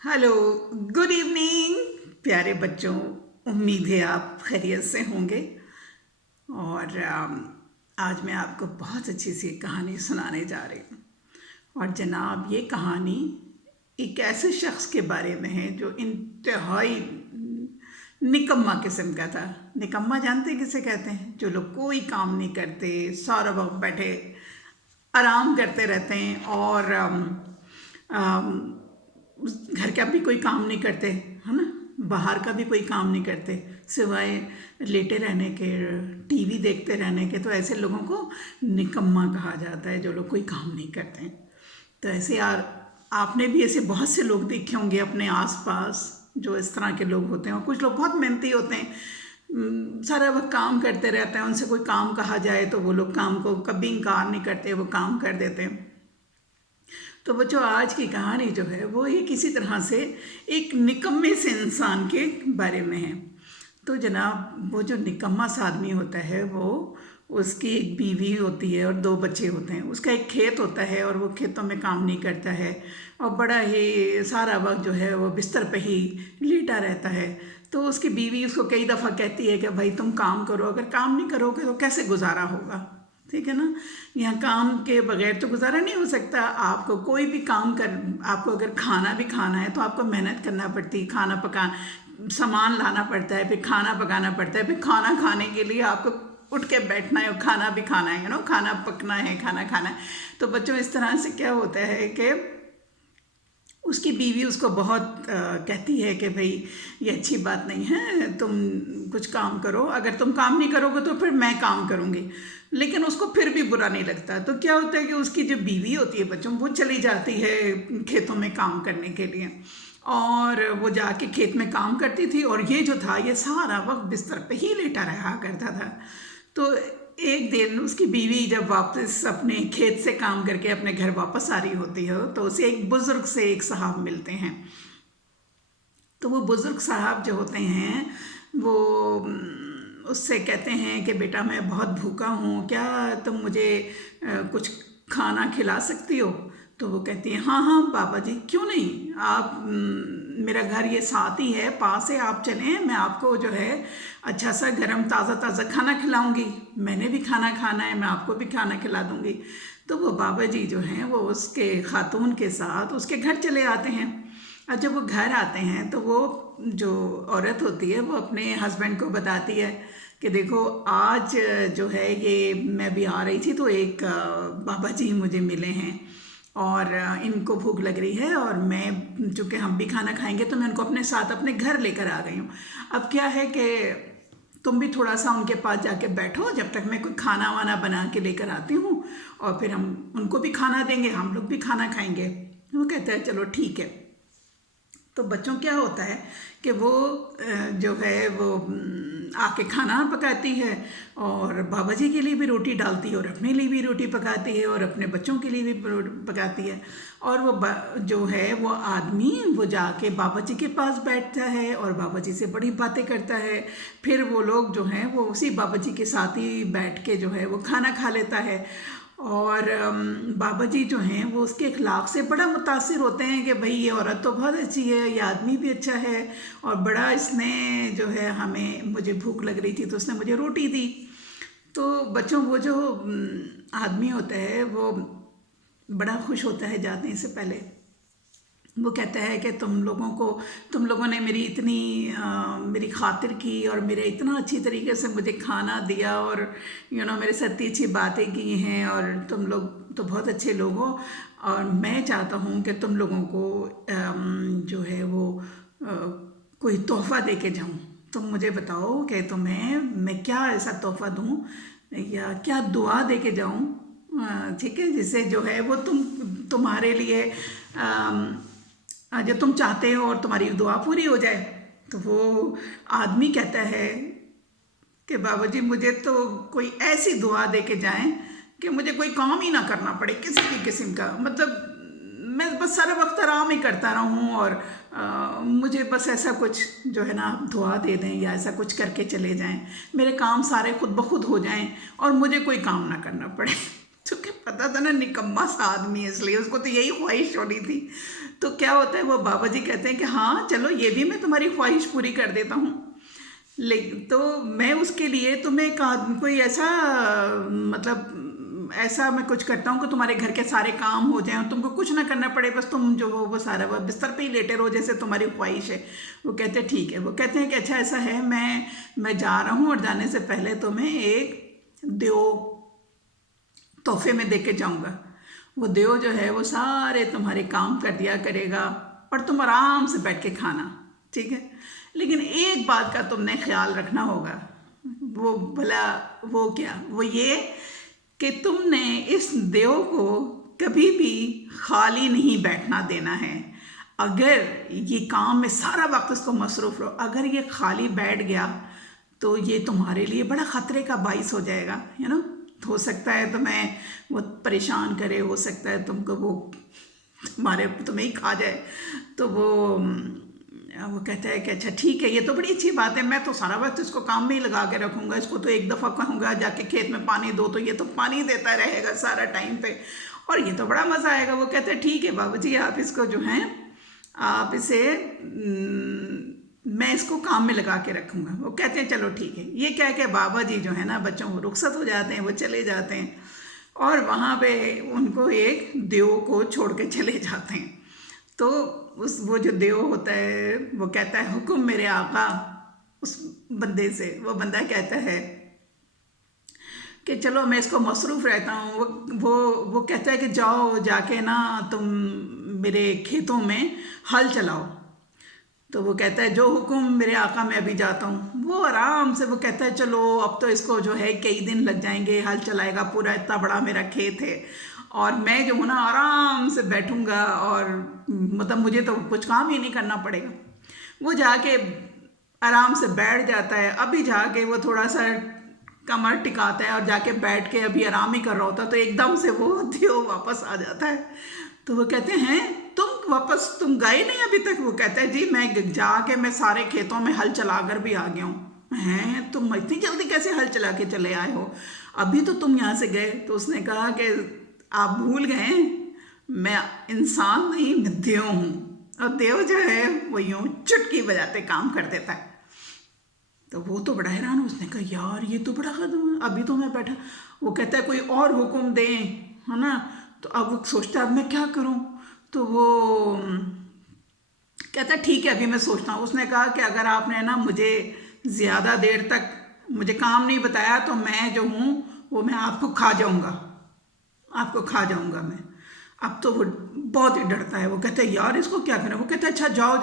Hello, good evening प्यारे बच्चों। उम्मीद है आप खैरियत से होंगे। और आज मैं आपको बहुत अच्छी सी कहानी सुनाने जा रही हूँ। और जनाब, ये कहानी एक ऐसे शख्स के बारे में है जो इंतहाई निकम्मा किस्म का था। निकम्मा जानते हैं किसे कहते हैं? जो लोग कोई काम नहीं करते, सारा वक्त बैठे आराम करते रहते हैं और घर का भी कोई काम नहीं करते, है ना। बाहर का भी कोई काम नहीं करते सिवाय लेटे रहने के, टीवी देखते रहने के। तो ऐसे लोगों को निकम्मा कहा जाता है, जो लोग कोई काम नहीं करते हैं। तो ऐसे यार, आपने भी ऐसे बहुत से लोग देखे होंगे अपने आसपास जो इस तरह के लोग होते हैं। और कुछ लोग बहुत मेहनती होते हैं, सारा वक्त काम करते रहते हैं। उनसे कोई काम कहा जाए तो वो लोग काम को कभी इनकार नहीं करते, वो काम कर देते हैं। तो बच्चों, आज की कहानी जो है वो ये किसी तरह से एक निकम्मे से इंसान के बारे में है। तो जनाब, वो जो निकम्मा सा आदमी होता है, वो उसकी एक बीवी होती है और दो बच्चे होते हैं। उसका एक खेत होता है और वो खेतों में काम नहीं करता है और बड़ा ही सारा वक्त जो है वो बिस्तर पे ही लेटा रहता है। तो उसकी बीवी उसको कई दफ़ा कहती है कि भाई तुम काम करो, अगर काम नहीं करोगे तो कैसे गुजारा होगा, ठीक है ना। यहाँ काम के बगैर तो गुजारा नहीं हो सकता। आपको कोई भी काम कर, आपको अगर खाना भी खाना है तो आपको मेहनत करना पड़ती है। खाना पका, सामान लाना पड़ता है, फिर खाना पकाना पड़ता है, फिर खाना खाने के लिए आपको उठ के बैठना है और खाना भी खाना है, खाना पकना है, खाना खाना है। तो बच्चों, इस तरह से क्या होता है कि उसकी बीवी उसको बहुत कहती है कि भाई ये अच्छी बात नहीं है, तुम कुछ काम करो, अगर तुम काम नहीं करोगे तो फिर मैं काम करूँगी। लेकिन उसको फिर भी बुरा नहीं लगता। तो क्या होता है कि उसकी जो बीवी होती है बच्चों, वो चली जाती है खेतों में काम करने के लिए। और वो जाके खेत में काम करती थी और ये जो था, ये सारा वक्त बिस्तर पे ही लेटा रहा करता था। तो एक दिन उसकी बीवी जब वापस अपने खेत से काम करके अपने घर वापस आ रही होती है तो उसे एक बुज़ुर्ग से एक साहब मिलते हैं। तो वो बुज़ुर्ग साहब जो होते हैं वो उससे कहते हैं कि बेटा, मैं बहुत भूखा हूँ, क्या तुम मुझे कुछ खाना खिला सकती हो? तो वो कहती है, हाँ हाँ बाबा जी, क्यों नहीं। आप मेरा घर ये साथ ही है, पास है, आप चलें, मैं आपको जो है अच्छा सा गरम ताज़ा ताज़ा खाना खिलाऊंगी। मैंने भी खाना खाना है, मैं आपको भी खाना खिला दूंगी। तो वो बाबा जी जो हैं वो उसके खातून के साथ उसके घर चले आते हैं। और जब वो घर आते हैं तो वो जो औरत होती है वो अपने हस्बैंड को बताती है कि देखो, आज जो है ये मैं भी आ रही थी तो एक बाबा जी मुझे मिले हैं और इनको भूख लग रही है और मैं, चूँकि हम भी खाना खाएंगे तो मैं उनको अपने साथ अपने घर लेकर आ गई हूँ। अब क्या है कि तुम भी थोड़ा सा उनके पास जाके बैठो जब तक मैं कोई खाना वाना बना के लेकर आती हूँ, और फिर हम उनको भी खाना देंगे, हम लोग भी खाना खाएंगे। वो कहता है चलो ठीक है। तो बच्चों, क्या होता है कि वो जो है वो आके खाना पकाती है और बाबा जी के लिए भी रोटी डालती है और अपने लिए भी रोटी पकाती है और अपने बच्चों के लिए भी पकाती है। और वो जो है वो आदमी वो जाके बाबा जी के पास बैठता है और बाबा जी से बड़ी बातें करता है। फिर वो लोग जो हैं वो उसी बाबा जी के साथ ही बैठ के जो है वो खाना खा लेता है। और बाबा जी जो हैं वो उसके अखलाक से बड़ा मुतासिर होते हैं कि भाई ये औरत तो बहुत अच्छी है, ये आदमी भी अच्छा है और बड़ा इसने जो है हमें, मुझे भूख लग रही थी तो उसने मुझे रोटी दी। तो बच्चों, वो जो आदमी होता है वो बड़ा खुश होता है जाने से पहले। वो कहता है कि तुम लोगों ने मेरी इतनी मेरी खातिर की और मेरे इतना अच्छी तरीके से मुझे खाना दिया और मेरे साथ इतनी अच्छी बातें की हैं और तुम लोग तो बहुत अच्छे लोग हो। और मैं चाहता हूँ कि तुम लोगों को जो है वो कोई तोहफ़ा दे के जाऊँ। तुम मुझे बताओ कि मैं क्या ऐसा तोहफ़ा दूँ या क्या दुआ दे के जाऊँ, ठीक है, जिससे जो है वो तुम्हारे लिए जो तुम चाहते हो और तुम्हारी दुआ पूरी हो जाए। तो वो आदमी कहता है कि बाबा जी, मुझे तो कोई ऐसी दुआ दे के जाएं कि मुझे कोई काम ही ना करना पड़े किसी भी किस्म का, मतलब मैं बस सारा वक्त आराम ही करता रहूं और मुझे बस ऐसा कुछ जो है ना आप दुआ दे दें या ऐसा कुछ करके चले जाएं, मेरे काम सारे खुद ब खुद हो जाएं और मुझे कोई काम ना करना पड़े। क्योंकि पता था ना निकम्मा सा आदमी है, इसलिए उसको तो यही ख्वाहिश होनी थी। तो क्या होता है, वो बाबा जी कहते हैं कि हाँ चलो ये भी मैं तुम्हारी ख्वाहिश पूरी कर देता हूँ। लेकिन तो मैं उसके लिए तुम्हें कोई ऐसा मतलब ऐसा मैं कुछ करता हूँ कि तुम्हारे घर के सारे काम हो जाएं और तुमको कुछ ना करना पड़े, बस तुम जो वो सारा वो बिस्तर पे ही लेटे रहो जैसे तुम्हारी ख्वाहिश है। वो कहते हैं ठीक है। वो कहते हैं कि अच्छा ऐसा है, मैं जा रहा हूँ और जाने से पहले तुम्हें एक देव तोहफे में दे के जाऊँगा। वो देव जो है वो सारे तुम्हारे काम कर दिया करेगा और तुम आराम से बैठ के खाना, ठीक है। लेकिन एक बात का तुमने ख्याल रखना होगा। वो भला वो क्या, वो ये कि तुमने इस देव को कभी भी खाली नहीं बैठना देना है। अगर ये काम में सारा वक्त इसको मसरूफ़ रहो, अगर ये खाली बैठ गया तो ये तुम्हारे लिए बड़ा ख़तरे का बाइस हो जाएगा, है ना। हो सकता है तुम्हें वो परेशान करे, हो सकता है तुमको वो तुम्हें ही खा जाए। तो वो कहता है कि अच्छा ठीक है, ये तो बड़ी अच्छी बात है, मैं तो सारा वक्त इसको काम में ही लगा के रखूँगा। इसको तो एक दफ़ा कहूँगा जाके खेत में पानी दो, तो ये तो पानी देता रहेगा सारा टाइम पे, और ये तो बड़ा मज़ा आएगा। वो कहते हैं ठीक है बाबू जी, आप इसको जो हैं आप इसे मैं इसको काम में लगा के रखूँगा। वो कहते हैं चलो ठीक है। ये कह के बाबा जी जो है ना बच्चों को रुखसत हो जाते हैं, वो चले जाते हैं और वहाँ पे उनको एक देव को छोड़ के चले जाते हैं। तो वो जो देव होता है वो कहता है हुक्म मेरे आका उस बंदे से। वो बंदा कहता है कि चलो मैं इसको मसरूफ़ रहता हूँ। वो कहता है कि जाओ जाके ना तुम मेरे खेतों में हल चलाओ। तो वो कहता है जो हुक्म मेरे आका, मैं अभी जाता हूँ। वो आराम से वो कहता है चलो अब तो इसको जो है कई दिन लग जाएंगे, हल चलाएगा, पूरा इतना बड़ा मेरा खेत है और मैं जो हूँ ना आराम से बैठूँगा और मतलब मुझे तो कुछ काम ही नहीं करना पड़ेगा। वो जाके आराम से बैठ जाता है। अभी जाके वो थोड़ा सा कमर टिकाता है और जाके बैठ के अभी आराम ही कर रहा होता, तो एकदम से वो देव वापस आ जाता है। तो वो कहते हैं तुम गए नहीं अभी तक? वो कहता है जी मैं जाके मैं सारे खेतों में हल चला कर भी आ गया हूँ। हैं, तुम इतनी जल्दी कैसे हल चला के चले आए हो? अभी तो तुम यहाँ से गए। तो उसने कहा कि आप भूल गए, मैं इंसान नहीं, मैं देव हूँ, और देव जो है वो यूँ चुटकी बजाते काम कर देता है। तो वो तो बड़ा हैरान, उसने कहा यार ये तो बड़ा कदम है, अभी तो मैं बैठा। वो कहता है कोई और हुक्म दें, है ना। तो अब वो सोचता है अब मैं क्या करूं। तो वो कहता है ठीक है अभी मैं सोचता हूँ। उसने कहा कि अगर आपने ना मुझे ज़्यादा देर तक मुझे काम नहीं बताया तो मैं जो हूँ वो मैं आपको खा जाऊँगा, आपको खा जाऊँगा मैं। अब तो वो बहुत ही डरता है। वो कहता है यार इसको क्या करें। वो कहता है अच्छा जाओ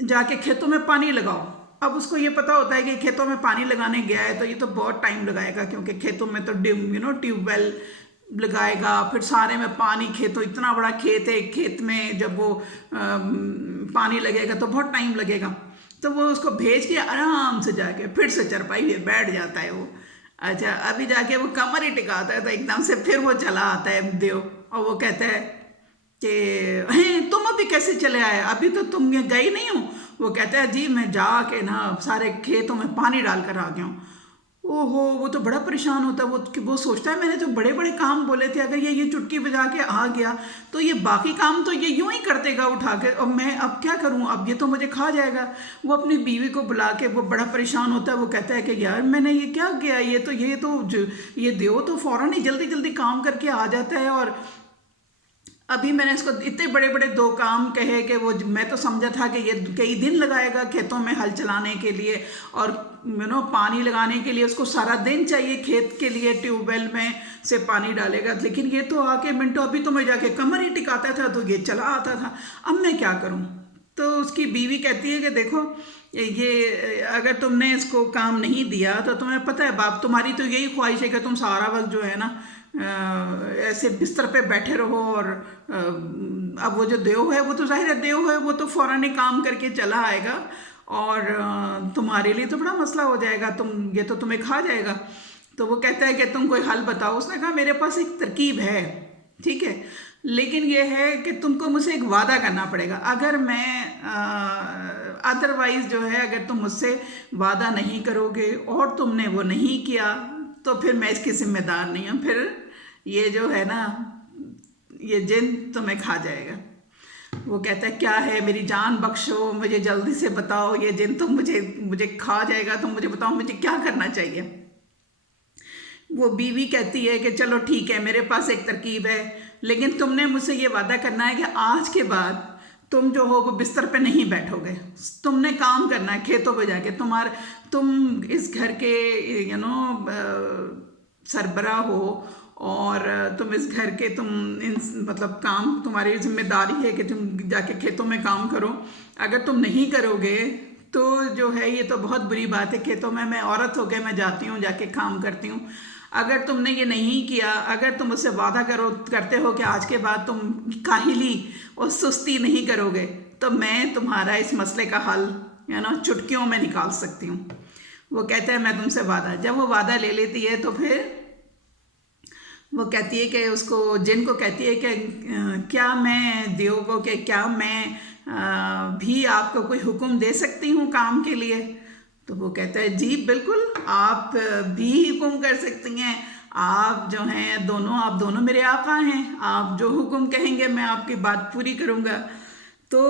जाके खेतों में पानी लगाओ। अब उसको ये पता होता है कि खेतों में पानी लगाने गया है तो ये तो बहुत टाइम लगाएगा, क्योंकि खेतों में तो ट्यूबवेल लगाएगा, फिर सारे में पानी, खेतों इतना बड़ा खेत है, खेत में जब वो पानी लगेगा तो बहुत टाइम लगेगा। तो वो उसको भेज के आराम से जाके फिर से चरपाई में बैठ जाता है वो। अच्छा अभी जाके वो कमर ही टिकाता है तो एकदम से फिर वो चला आता है देव, और वो कहता है कि हैं तुम अभी कैसे चले आए, अभी तो तुम ये गए नहीं हो। वो कहता है जी मैं जाके ना सारे खेतों में पानी डाल कर आ गया हूँ। ओहो, वो तो बड़ा परेशान होता है। वो सोचता है मैंने जो बड़े बड़े काम बोले थे, अगर ये चुटकी बजा के आ गया तो ये बाकी काम तो ये यूं ही कर देगा उठा के, और मैं अब क्या करूं, अब ये तो मुझे खा जाएगा। वो अपनी बीवी को बुला के वो बड़ा परेशान होता है। वो कहता है कि यार मैंने ये क्या किया, ये देव तो फौरन ही जल्दी जल्दी काम करके आ जाता है, और अभी मैंने इसको इतने बड़े बड़े 2 काम कहे कि वो मैं तो समझा था कि ये कई दिन लगाएगा खेतों में हल चलाने के लिए, और पानी लगाने के लिए उसको सारा दिन चाहिए खेत के लिए, ट्यूबवेल में से पानी डालेगा। लेकिन ये तो आके मिनटों, अभी तो मैं जाके कमर ही टिकाता था तो ये चला आता था, अब मैं क्या करूं। तो उसकी बीवी कहती है कि देखो ये अगर तुमने इसको काम नहीं दिया तो तुम्हें पता है बाप, तुम्हारी तो यही ख्वाहिश है कि तुम सारा वक्त जो है ना ऐसे बिस्तर पे बैठे रहो, और अब वो जो देव है वो तो जाहिर है देव है, वो तो फौरन ही काम करके चला आएगा और तुम्हारे लिए तो बड़ा मसला हो जाएगा, ये तो तुम्हें खा जाएगा। तो वो कहता है कि तुम कोई हल बताओ। उसने कहा मेरे पास एक तरकीब है, ठीक है, लेकिन ये है कि तुमको मुझसे एक वादा करना पड़ेगा। अगर मैं अदरवाइज़ जो है अगर तुम मुझसे वादा नहीं करोगे और तुमने वो नहीं किया तो फिर मैं इसकी जिम्मेदार नहीं हूँ, फिर ये जो है ना, ये जिन तुम्हें खा जाएगा। वो कहता है क्या है, मेरी जान बख्शो, मुझे जल्दी से बताओ, ये जिन तो मुझे मुझे खा जाएगा, तो मुझे बताओ मुझे क्या करना चाहिए। वो बीवी कहती है कि चलो ठीक है, मेरे पास एक तरकीब है, लेकिन तुमने मुझसे ये वादा करना है कि आज के बाद तुम जो हो वो बिस्तर पे नहीं बैठोगे, तुमने काम करना है खेतों पे जाके, तुम इस घर के सरबराह हो, और तुम इस घर के मतलब काम तुम्हारी जिम्मेदारी है कि तुम जाके खेतों में काम करो। अगर तुम नहीं करोगे तो जो है ये तो बहुत बुरी बात है, खेतों में मैं औरत होकर मैं जाती हूँ, जाके काम करती हूँ। अगर तुमने ये नहीं किया, अगर तुम उससे वादा करते हो कि आज के बाद तुम काहिली और सुस्ती नहीं करोगे, तो मैं तुम्हारा इस मसले का हल चुटकियों में निकाल सकती हूँ। वो कहता है मैं तुमसे वादा, जब वो वादा ले लेती है तो फिर वो कहती है कि उसको जिन को कहती है कि क्या मैं देव को कि क्या मैं भी आपको कोई हुक्म दे सकती हूँ काम के लिए। तो वो कहता है जी बिल्कुल, आप भी हुक्म कर सकती हैं, आप जो हैं आप दोनों मेरे आका हैं, आप जो हुक्म कहेंगे मैं आपकी बात पूरी करूँगा। तो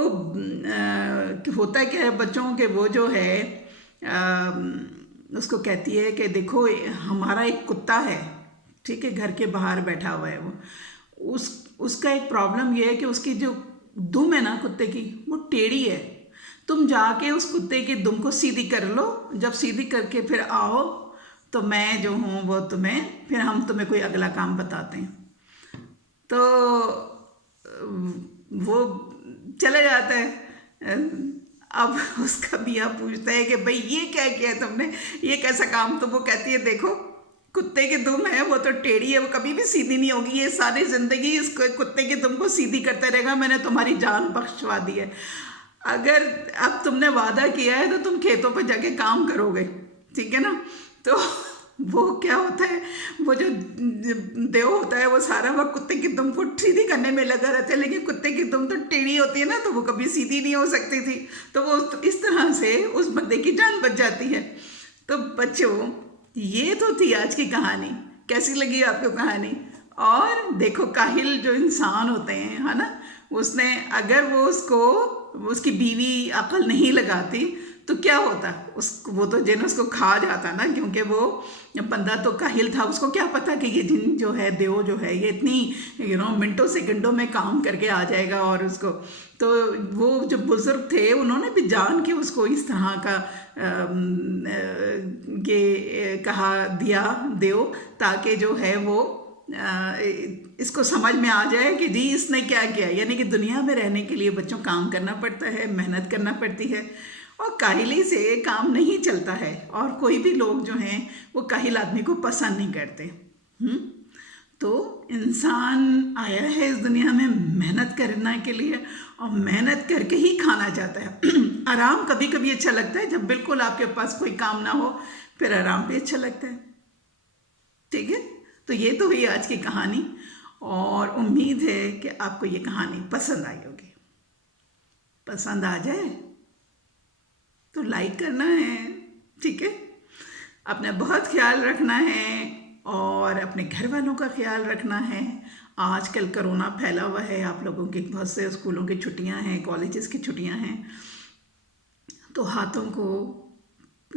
होता क्या है बच्चों के, वो जो है उसको कहती है कि देखो हमारा एक कुत्ता है, ठीक है, घर के बाहर बैठा हुआ है, वो उसका एक प्रॉब्लम ये है कि उसकी जो दुम है ना कुत्ते की, वो टेढ़ी है। तुम जाके उस कुत्ते की दुम को सीधी कर लो, जब सीधी करके फिर आओ तो मैं जो हूँ वो फिर हम तुम्हें कोई अगला काम बताते हैं। तो वो चले जाता है। अब उसका मियाँ पूछता है कि भाई ये क्या किया तुमने, ये कैसा काम। तो वो कहती है देखो कुत्ते की दुम है, वो तो टेढ़ी है, वो कभी भी सीधी नहीं होगी, ये सारी ज़िंदगी इस कुत्ते की दुम को सीधी करते रहेगा, मैंने तुम्हारी जान बख्शवा दी है। अगर अब तुमने वादा किया है तो तुम खेतों पर जाके काम करोगे, ठीक है ना। तो वो क्या होता है, वो जो देव होता है वो सारा वक्त कुत्ते की दुम को सीधी करने में लगा रहता है, लेकिन कुत्ते की दुम तो टेढ़ी होती है ना, तो वो कभी सीधी नहीं हो सकती थी। तो वो इस तरह से उस बंदे की जान बच जाती है। तो बच्चों ये तो थी आज की कहानी, कैसी लगी आपको कहानी। और देखो काहिल जो इंसान होते हैं, है ना, उसने अगर वो उसकी बीवी अकल नहीं लगाती तो क्या होता, वो तो जिन उसको खा जाता ना, क्योंकि वो बंदा तो काहिल था, उसको क्या पता कि ये जिन जो है देव जो है ये इतनी मिनटों सेकंडों में काम करके आ जाएगा। और उसको तो वो जो बुजुर्ग थे उन्होंने भी जान के उसको इस तरह का ये कहा दिया देव, ताकि जो है वो इसको समझ में आ जाए कि जी इसने क्या किया। यानी कि दुनिया में रहने के लिए बच्चों काम करना पड़ता है, मेहनत करना पड़ती है, और काहिली से काम नहीं चलता है। और कोई भी लोग जो हैं वो काहिल आदमी को पसंद नहीं करते। तो इंसान आया है इस दुनिया में मेहनत करने के लिए, और मेहनत करके ही खाना चाहता है। आराम कभी कभी अच्छा लगता है, जब बिल्कुल आपके पास कोई काम ना हो फिर आराम भी अच्छा लगता है, ठीक है। तो ये तो हुई आज की कहानी, और उम्मीद है कि आपको ये कहानी पसंद आई होगी। पसंद आ जाए तो लाइक करना है, ठीक है। अपना बहुत ख्याल रखना है, और अपने घर वालों का ख्याल रखना है। आजकल कोरोना फैला हुआ है, आप लोगों की बहुत से स्कूलों की छुट्टियां हैं, कॉलेजेस की छुट्टियां हैं, तो हाथों को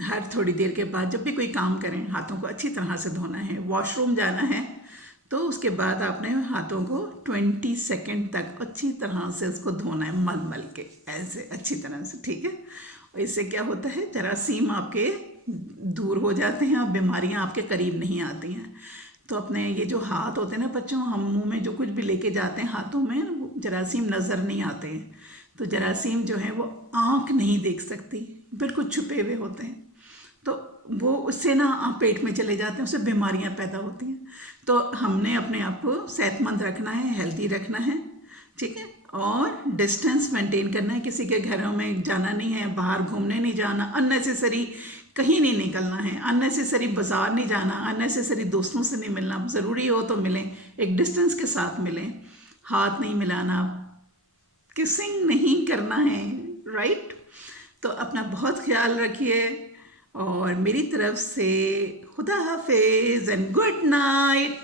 हर थोड़ी देर के बाद जब भी कोई काम करें हाथों को अच्छी तरह से धोना है। वॉशरूम जाना है तो उसके बाद आपने हाथों को 20 सेकंड तक अच्छी तरह से उसको धोना है, मल मल के ऐसे अच्छी तरह से, ठीक है। और इससे क्या होता है, जरासीम आपके दूर हो जाते हैं और बीमारियां आपके करीब नहीं आती हैं। तो अपने ये जो हाथ होते हैं ना बच्चों, हम मुंह में जो कुछ भी लेके जाते हैं हाथों में, जरासीम नज़र नहीं आते हैं। तो जरासीम जो है वो आँख नहीं देख सकती, बिल्कुल छुपे हुए होते हैं, तो वो उससे ना पेट में चले जाते हैं, उससे बीमारियां पैदा होती हैं। तो हमने अपने आप को सेहतमंद रखना है, हेल्दी रखना है, ठीक है। और डिस्टेंस मेंटेन करना है, किसी के घरों में जाना नहीं है, बाहर घूमने नहीं जाना, अननेसेसरी कहीं नहीं निकलना है, अननेसेसरी बाज़ार नहीं जाना, अननेसेसरी दोस्तों से नहीं मिलना। ज़रूरी हो तो मिलें, एक डिस्टेंस के साथ मिलें, हाथ नहीं मिलाना, किसिंग नहीं करना है, राइट। तो अपना बहुत ख्याल रखिए, और मेरी तरफ से खुदा हाफिज़ एंड गुड नाइट।